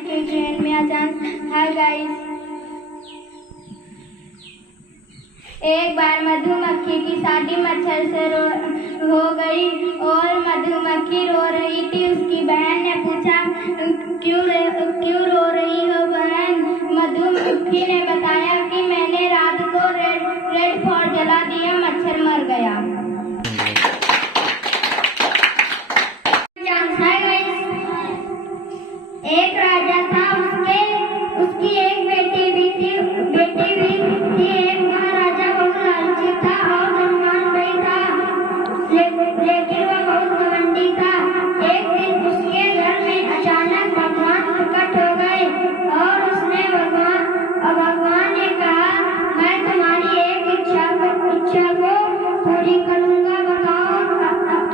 Train में अचानक। Hi guys, एक बार मधुमक्खी की शादी मच्छर से हो गई और मधुमक्खी रो रही थी। उसकी बहन ने पूछा, क्यों रो रही हो बहन? मधुमक्खी ने बताया कि मैंने रात को रेड फॉर जला दिया, मच्छर मर गया। एक राजा था, उसकी एक बेटी भी थी। एक महाराजा बहुत लालची था और धनवान भी था, लेकिन वह बहुत घमंडी था। एक दिन उसके घर में अचानक भगवान प्रकट हो गए और भगवान ने कहा, मैं तुम्हारी एक इच्छा को पूरी करूंगा, बताओ अब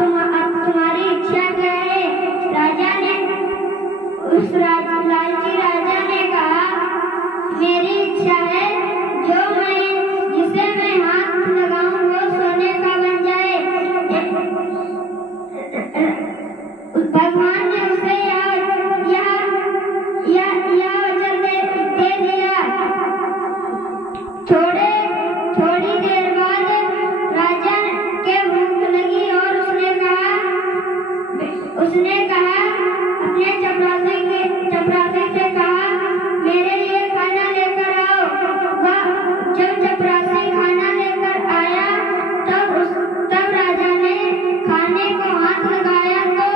तुम्हारी इच्छा क्या है? लालची राजा ने कहा, मेरी इच्छा है जिसे मैं हाथ लगाऊं वो सोने का बन जाए। भगवान ने उसे यह वचन दे दिया। थोड़ी देर बाद राजा के भूख लगी और उसने कहा अपने चपरासी से कहा, मेरे लिए खाना लेकर आओ। जब चपरासी खाना लेकर आया तब राजा ने खाने को हाथ लगाया तो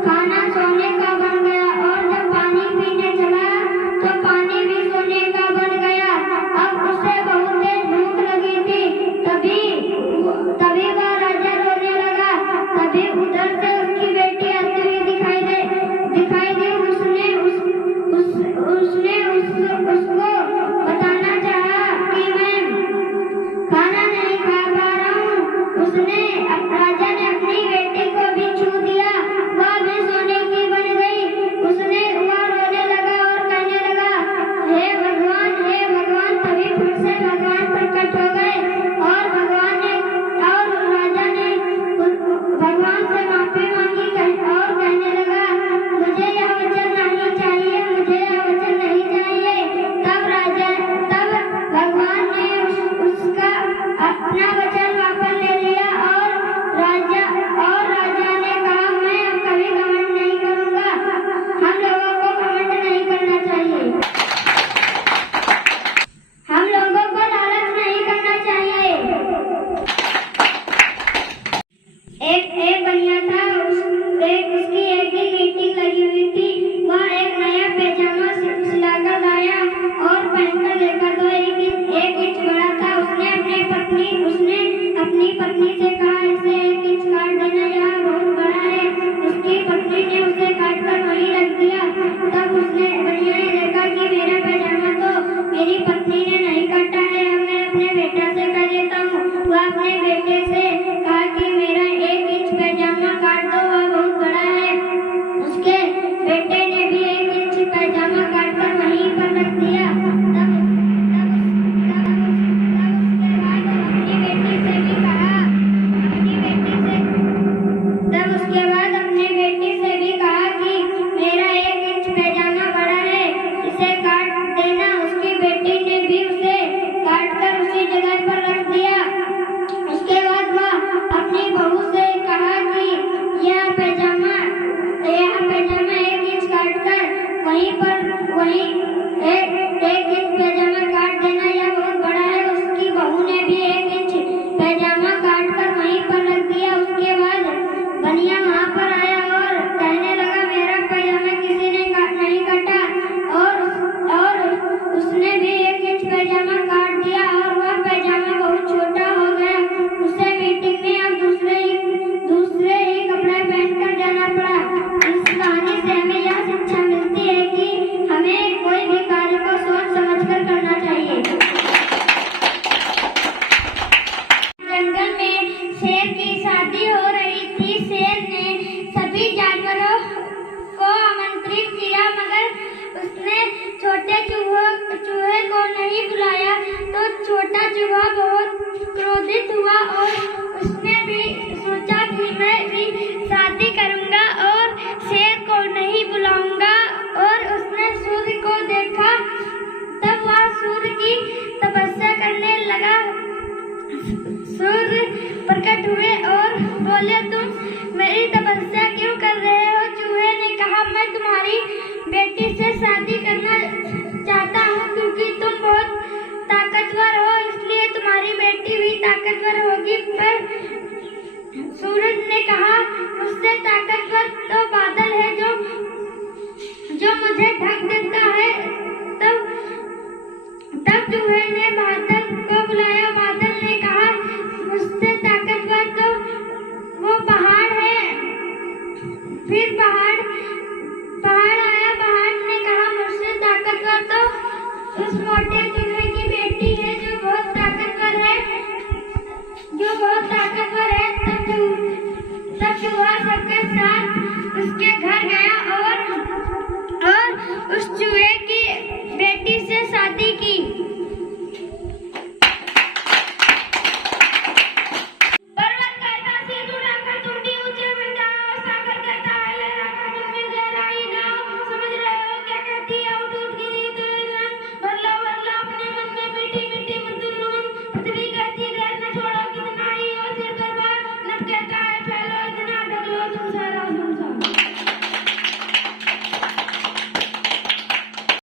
खाना सोने का बन गया और जब पानी पीने चला तो पानी भी सोने का बन गया। अब उसे बहुत तेज भूख लगी थी। तभी वह राजा रोने लगा। तभी उधर से उसकी बेटी आती हुई दिखाई दी। उसने उसको बताना चाहा कि मैं खाना नहीं खा पा रहा हूँ। राजा ने अपनी बेटी को भी छू दिया, वह भी सोने की बन गई। वह रोने लगा और कहने लगा, हे भगवान। तभी फिर से भगवान प्रकट हो गए और राजा ने भगवान से माफी मांगी और कहने लगा, मुझे यह वचन नहीं चाहिए, मुझे यह वचन नहीं चाहिए। तब भगवान ने उसका अपना वचन वापस ले लिया और राजा ने कहा, मैं अब कभी घमंड नहीं करूंगा। हम लोगों को घमंड नहीं करना चाहिए। हम लोगों को लालच नहीं करना चाहिए। एक बनिया था, उसकी एक दिन मीटिंग लगी हुई थी। वह एक नया पैजामा सिलाकर लाया और पहनकर देखा तो एक इंच बड़ा था। उसने अपनी पत्नी से कहा, इसे 1 इंच काट देना, यह बहुत बड़ा है। उसकी पत्नी ने उसे काटकर वहीं रख दिया। तब बनिया ने देखा कि मेरा पैजामा तो मेरी पत्नी ने नहीं काटा है, अब मैं अपने बेटा से कह देता हूँ। वह अपने बेटे से कहा कि मेरा 1 इंच पैजामा काट दो, वह बहुत बड़ा है। उसके बेटे ने भी 1 इंच पैजामा काटकर वहीं पर रख दिया। उसके बाद अपनी बेटी से भी कहा कि मेरा 1 इंच पैजामा बड़ा है, इसे काट देना। उसकी बेटी ने भी उसे काटकर उसी जगह पर रख दिया। उसके बाद वह अपनी बहू से कहा कि यह पैजामा 1 इंच काटकर वहीं 1 इंच पैजामा काट देना, यह बहुत बड़ा है। उसकी बहू ने भी 1 इंच पैजामा काटकर वहीं पर रख दिया। उसके बाद बनिया वहां पर आया और कहने लगा, मेरा पैजामा किसी ने नहीं काटा और उसने भी 1 इंच पैजामा काट दिया और वह पैजामा बहुत छोटा हो गया। उसे मीटिंग में अब दूसरे ही कपड़े पहनकर जाना पड़ा। इस कहानी से हमें यह शिक्षा मिलती है कि हमें कोई भी कार्य को सोच समझकर करना चाहिए। जंगल में शेर की शादी हो रही थी। शेर ने सभी जानवरों को आमंत्रित किया, मगर उसने छोटे चूहे को नहीं बुलाया। तो छोटा चूहा बहुत क्रोधित हुआ और उसने भी सोचा कि मैं भी शादी करूंगा और शेर को नहीं बुलाऊंगा। और उसने बोले, तुम मेरी तपस्या क्यों कर रहे हो? चूहे ने कहा, मैं तुम्हारी बेटी से शादी करना चाहता हूँ, क्योंकि तुम बहुत ताकतवर हो, इसलिए तुम्हारी बेटी भी ताकतवर होगी। पर सूरज ने कहा, मुझसे ताकतवर तो बादल है जो मुझे ढक देता है। तब चूहे ने बादल को बुलाया। बादल ने कहा, मुझसे ताकतवर तो वो पहाड़ है। फिर पहाड़ आया। पहाड़ ने कहा, मुझसे ताकतवर तो उस मोटे चूहे की बेटी है जो बहुत ताकतवर है। तब चूहा सबके साथ उसके घर गया